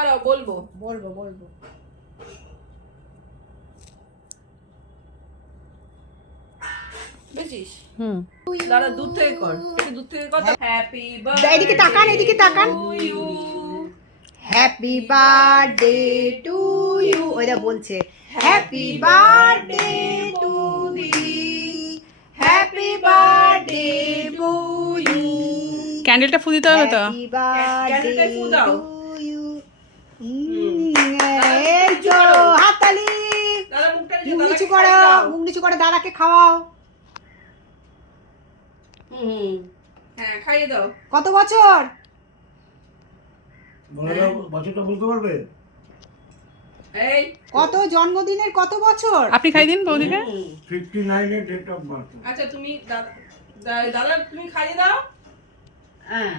দাঁড়াও বলবো। বুঝিস? দাঁড়া, দূর থেকে কর, একটু দূর থেকে কর। হ্যাপি বার্থডে, এদিকে তাকান, এদিকে তাকান। You. Happy birthday to you. ওইটা বলছে হ্যাপি বার্থডে টু দিদি, হ্যাপি বার্থডে টু ইউ। ক্যান্ডেলটা ফু দিতে হবে তো। হ্যাপি বার্থডে ক্যান্ডেলটাই ফু দাও। To you. এই তো হাততালি। দাদা মুখটা মুখ দাদাকে নিচু খাইয়ে করো, দাও। মুখ নিচু করে দাদাকে খাওয়াও। হ্যাঁ, খাইয়ে দাও। কত বছর? বছরটা বলতে পারবে? এই কত জন্মদিনের কত বছর? আপনি খাই দিন বৌদিকে। 59 এর ডেট অফ বার্থ। আচ্ছা, তুমি দাদা তুমি খাইয়ে দাও। হ্যাঁ